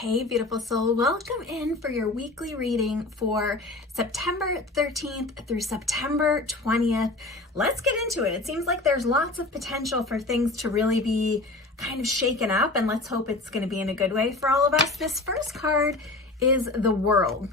Hey, beautiful soul. Welcome in for your weekly reading for September 13th through September 20th. Let's get into it. It seems like there's lots of potential for things to really be kind of shaken up, and let's hope it's going to be in a good way for all of us. This first card is the World.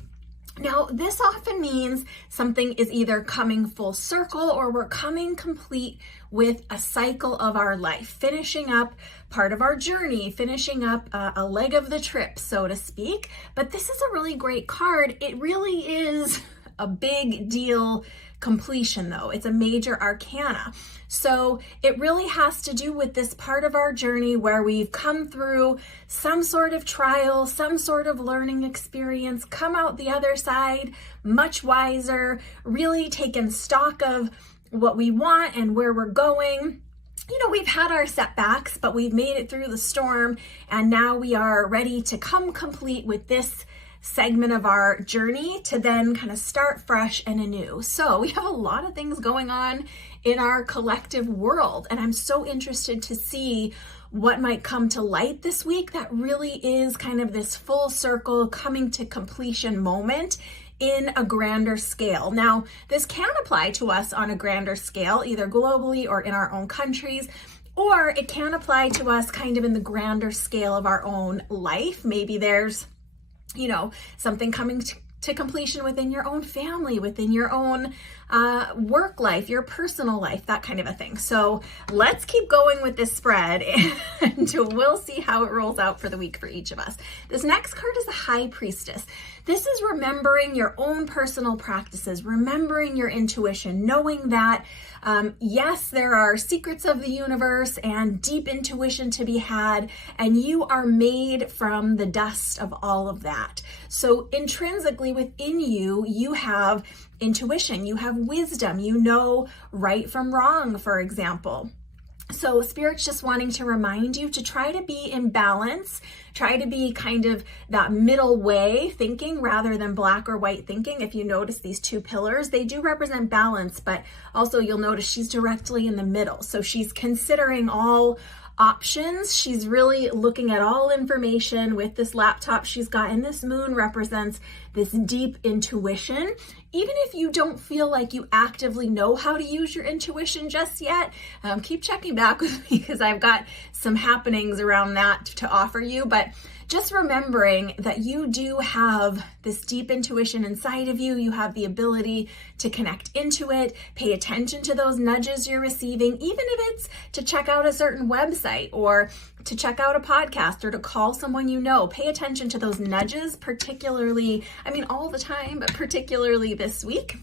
Now, this often means something is either coming full circle or we're coming complete with a cycle of our life, finishing up part of our journey, finishing up a leg of the trip, so to speak. But this is a really great card. It really is a big deal completion, though. It's a major arcana. So it really has to do with this part of our journey where we've come through some sort of trial, some sort of learning experience, come out the other side much wiser, really taken stock of what we want and where we're going. You know, we've had our setbacks, but we've made it through the storm, and now we are ready to come complete with this segment of our journey to then kind of start fresh and anew. So we have a lot of things going on in our collective world, and I'm so interested to see what might come to light this week that really is kind of this full circle coming to completion moment in a grander scale. Now, this can apply to us on a grander scale, either globally or in our own countries, or it can apply to us kind of in the grander scale of our own life. Maybe there's something coming to completion within your own family, within your own work life, your personal life, that kind of a thing. So let's keep going with this spread and we'll see how it rolls out for the week for each of us. This next card is the High Priestess. This is remembering your own personal practices, remembering your intuition, knowing that yes, there are secrets of the universe and deep intuition to be had, and you are made from the dust of all of that. So intrinsically within you, you have intuition, you have wisdom, you know right from wrong, for example. So Spirit's just wanting to remind you to try to be in balance, try to be kind of that middle way thinking rather than black or white thinking. If you notice these two pillars, they do represent balance, but also you'll notice she's directly in the middle. So she's considering all options. She's really looking at all information with this laptop she's got, and this moon represents this deep intuition. Even if you don't feel like you actively know how to use your intuition just yet, keep checking back with me because I've got some happenings around that to offer you. But just remembering that you do have this deep intuition inside of you. You have the ability to connect into it, pay attention to those nudges you're receiving, even if it's to check out a certain website or to check out a podcast or to call someone you know. Pay attention to those nudges, particularly, all the time, but particularly this week.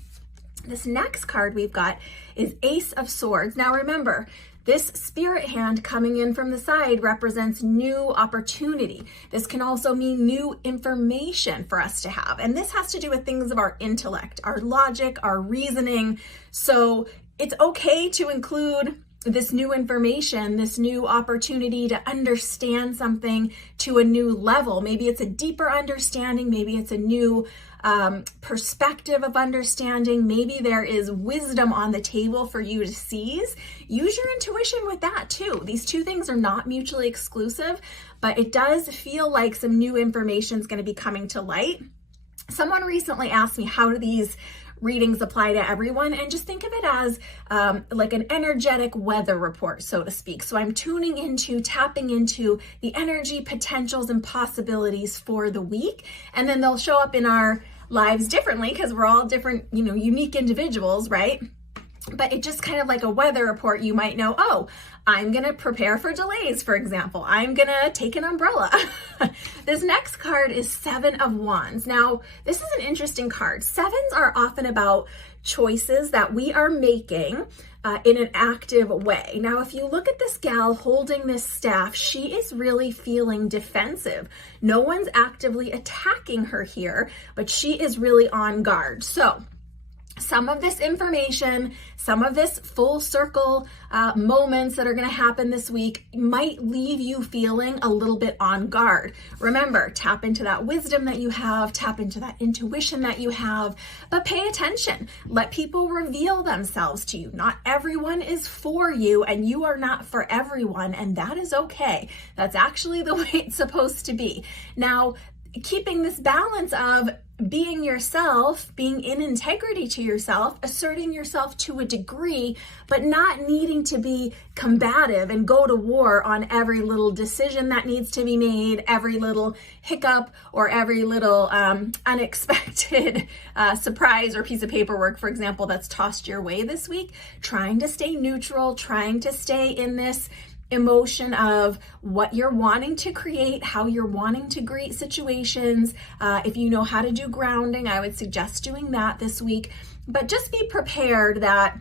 This next card we've got is Ace of Swords. Now remember, this spirit hand coming in from the side represents new opportunity. This can also mean new information for us to have. And this has to do with things of our intellect, our logic, our reasoning. So it's okay to include this new information, this new opportunity to understand something to a new level. Maybe it's a deeper understanding. Maybe it's a new perspective of understanding. Maybe there is wisdom on the table for you to seize. Use your intuition with that too. These two things are not mutually exclusive, but it does feel like some new information is going to be coming to light. Someone recently asked me, how do these readings apply to everyone? And just think of it as like an energetic weather report, so to speak. So I'm tapping into the energy, potentials, and possibilities for the week. And then they'll show up in our lives differently because we're all different, unique individuals, right? But it's just kind of like a weather report. You might know, oh, I'm going to prepare for delays, for example. I'm going to take an umbrella. This next card is Seven of Wands. Now, this is an interesting card. Sevens are often about choices that we are making in an active way. Now, if you look at this gal holding this staff, she is really feeling defensive. No one's actively attacking her here, but she is really on guard. So some of this information, some of this full circle moments that are going to happen this week might leave you feeling a little bit on guard. Remember, tap into that wisdom that you have, tap into that intuition that you have, but pay attention. Let people reveal themselves to you. Not everyone is for you, and you are not for everyone, and that is okay. That's actually the way it's supposed to be. Now, keeping this balance of being yourself, being in integrity to yourself, asserting yourself to a degree, but not needing to be combative and go to war on every little decision that needs to be made, every little hiccup, or every little unexpected surprise or piece of paperwork, for example, that's tossed your way this week. Trying to stay neutral, trying to stay in this emotion of what you're wanting to create, how you're wanting to greet situations. If you know how to do grounding, I would suggest doing that this week. But just be prepared that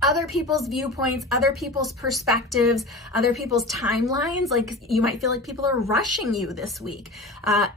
other people's viewpoints, other people's perspectives, other people's timelines, like you might feel like people are rushing you this week.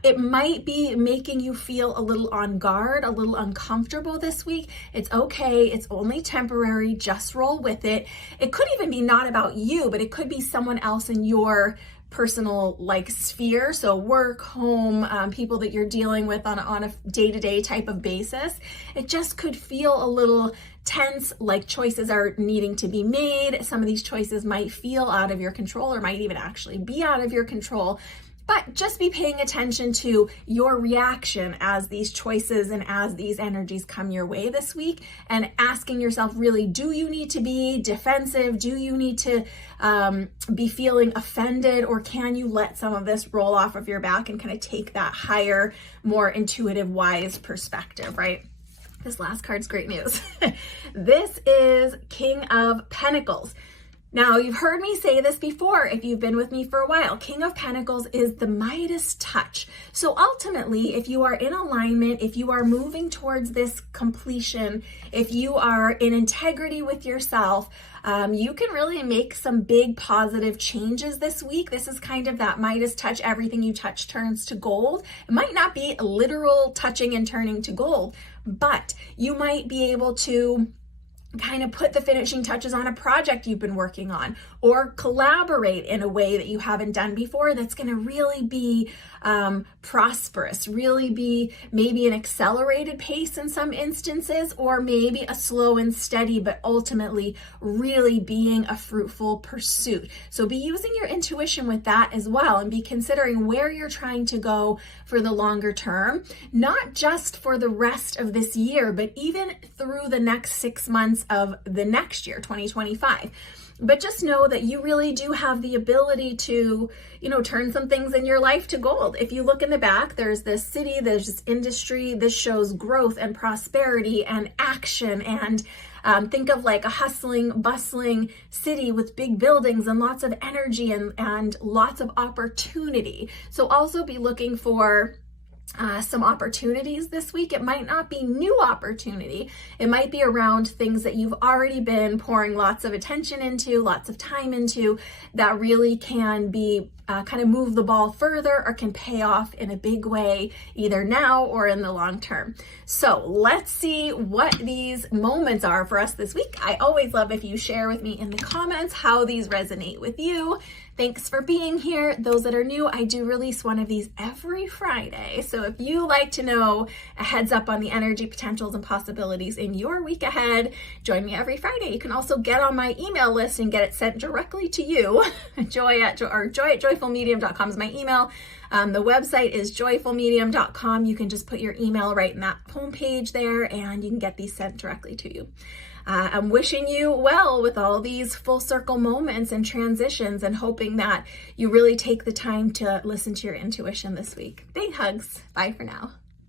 It might be making you feel a little on guard, a little uncomfortable this week. It's okay. It's only temporary. Just roll with it. It could even be not about you, but it could be someone else in your personal sphere. So work, home, people that you're dealing with on a day-to-day type of basis. It just could feel a little tense, like choices are needing to be made. Some of these choices might feel out of your control or might even actually be out of your control. But just be paying attention to your reaction as these choices and as these energies come your way this week, and asking yourself, really, do you need to be defensive? Do you need to be feeling offended? Or can you let some of this roll off of your back and kind of take that higher, more intuitive, wise perspective, right? This last card's great news. This is King of Pentacles. Now, you've heard me say this before if you've been with me for a while. King of Pentacles is the Midas touch. So ultimately, if you are in alignment, if you are moving towards this completion, if you are in integrity with yourself, you can really make some big positive changes this week. This is kind of that Midas touch. Everything you touch turns to gold. It might not be literal touching and turning to gold, but you might be able to kind of put the finishing touches on a project you've been working on, or collaborate in a way that you haven't done before that's going to really be prosperous, really be maybe an accelerated pace in some instances, or maybe a slow and steady, but ultimately really being a fruitful pursuit. So be using your intuition with that as well, and be considering where you're trying to go for the longer term, not just for the rest of this year, but even through the next 6 months of the next year, 2025. But just know that you really do have the ability to, turn some things in your life to gold. If you look in the back, there's this city, there's this industry. This shows growth and prosperity and action. And think of like a hustling, bustling city with big buildings and lots of energy and lots of opportunity. So also be looking for some opportunities this week. It might not be new opportunity. It might be around things that you've already been pouring lots of attention into, lots of time into, that really can be kind of move the ball further or can pay off in a big way, either now or in the long term. So let's see what these moments are for us this week. I always love if you share with me in the comments how these resonate with you. Thanks for being here. Those that are new, I do release one of these every Friday. So if you like to know a heads up on the energy potentials and possibilities in your week ahead, join me every Friday. You can also get on my email list and get it sent directly to you. joy@joyfulmedium.com is my email. The website is joyfulmedium.com. You can just put your email right in that homepage there, and you can get these sent directly to you. I'm wishing you well with all these full circle moments and transitions, and hoping that you really take the time to listen to your intuition this week. Big hugs. Bye for now.